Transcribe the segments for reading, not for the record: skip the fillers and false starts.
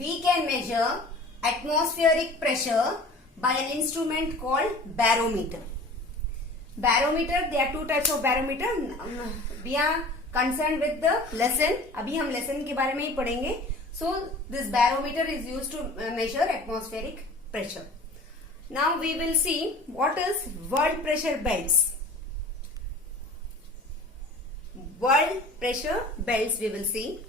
we can measure atmospheric pressure by an instrument called barometer. Barometer, there are two types of barometer. We are concerned with the lesson. अभी हम lesson के बारे में ही पढ़ेंगे. So this barometer is used to measure atmospheric pressure. Now we will see what is world pressure belts. World pressure belts we will see.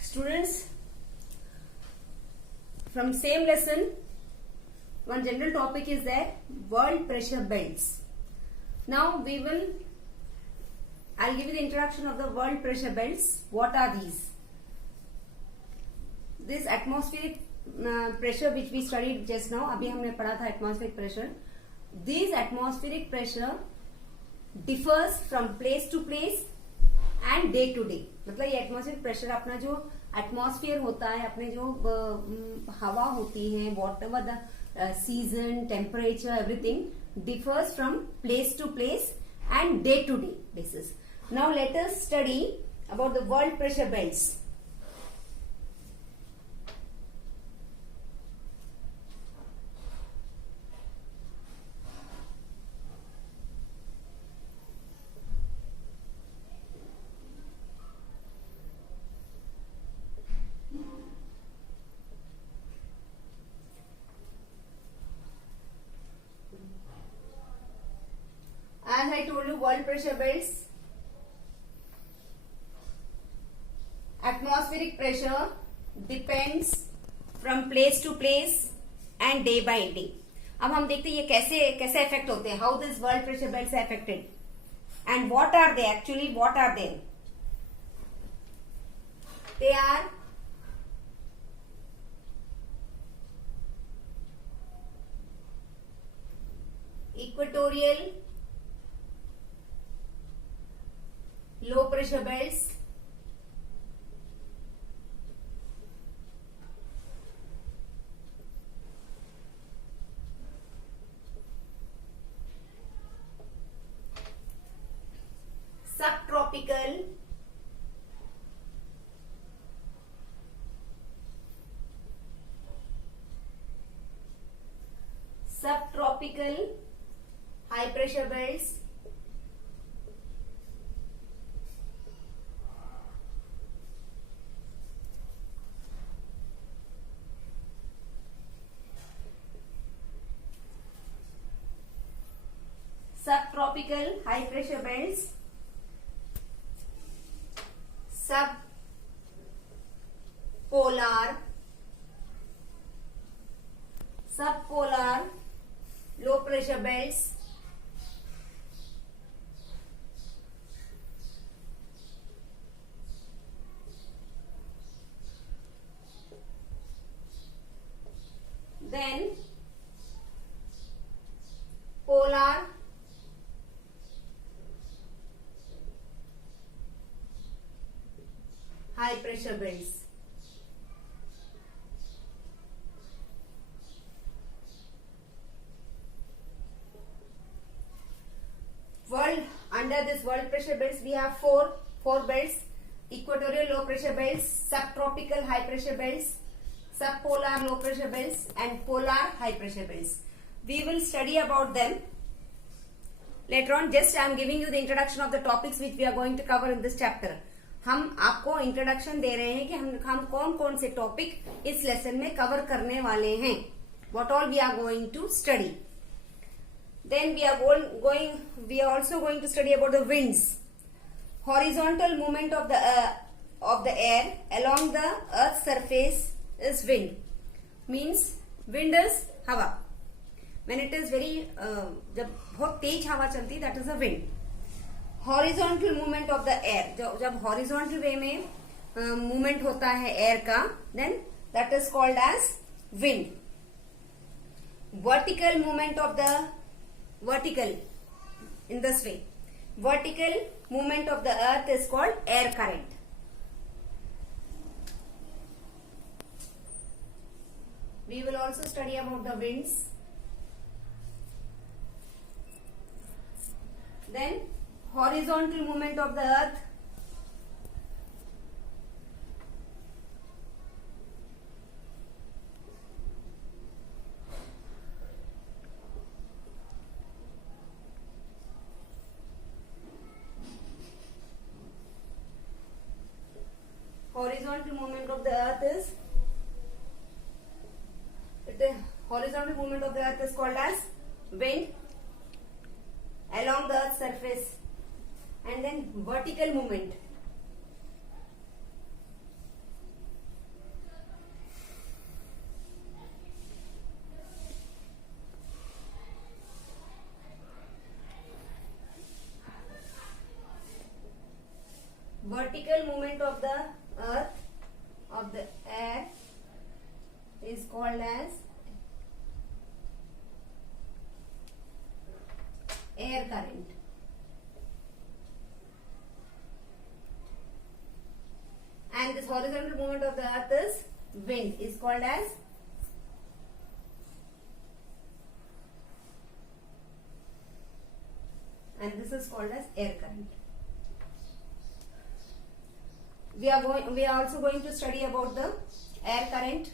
Students, from same lesson, one general topic is there, world pressure belts. Now we will, I'll give you the introduction of the world pressure belts. What are these? This atmospheric pressure which we studied just now, अभी हमने पढ़ा था atmospheric pressure. This atmospheric pressure differs from place to place and day to day. मतलब ये atmospheric pressure अपना जो atmosphere होता है, अपने जो हवा होती है, whatever the season, temperature, everything differs from place to place and day to day basis. Now let us study about the world pressure belts. As I told you, world pressure belts, atmospheric pressure depends from place to place and day by day. अब हम देखते हैं ये कैसे कैसे affect होते हैं. How this world pressure belts are affected and what are they actually? What are they? They are equatorial low pressure belts, subtropical high pressure belts, subtropical high pressure belts, subpolar low pressure belts, then polar high pressure belts. Under this world pressure belts we have four belts: equatorial low pressure belts, subtropical high pressure belts, subpolar low pressure belts and polar high pressure belts. We will study about them later on. Just I am giving you the introduction of the topics which we are going to cover in this chapter. हम आपको introduction दे रहे हैं कि हम कौन कौन से topic इस लेसन में कवर करने वाले हैं. What all we are going to study. Then we are also going to study about the winds. Horizontal movement of the air along the earth's surface is wind. Means wind is हवा. When it is very जब बहुत तेज हवा चलती, that is a wind. Horizontal movement of the air, जब horizontal way में movement होता है air का, then that is called as wind. Vertical movement of the vertical in this way. Vertical movement of the earth is called air current. We will also study about the winds. Then horizontal movement of the earth. Horizontal movement of the earth is horizontal movement of the earth is called as wind along the earth's surface. And then vertical movement. Vertical movement of the earth, of the air, is called as air current. And this horizontal movement of the earth is wind, is called as and this is called as air current. We are also going to study about the air current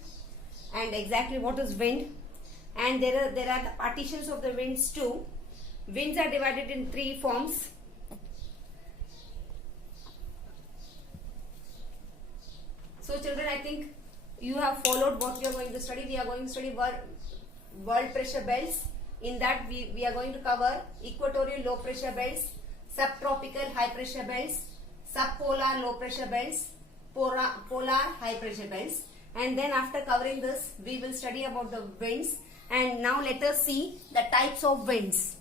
and exactly what is wind, and there are the partitions of the winds too. Winds are divided in three forms. So children, I think you have followed what we are going to study. We are going to study world pressure belts. In that we are going to cover equatorial low pressure belts, subtropical high pressure belts, subpolar low pressure belts, polar high pressure belts. And then after covering this, we will study about the winds. And now let us see the types of winds.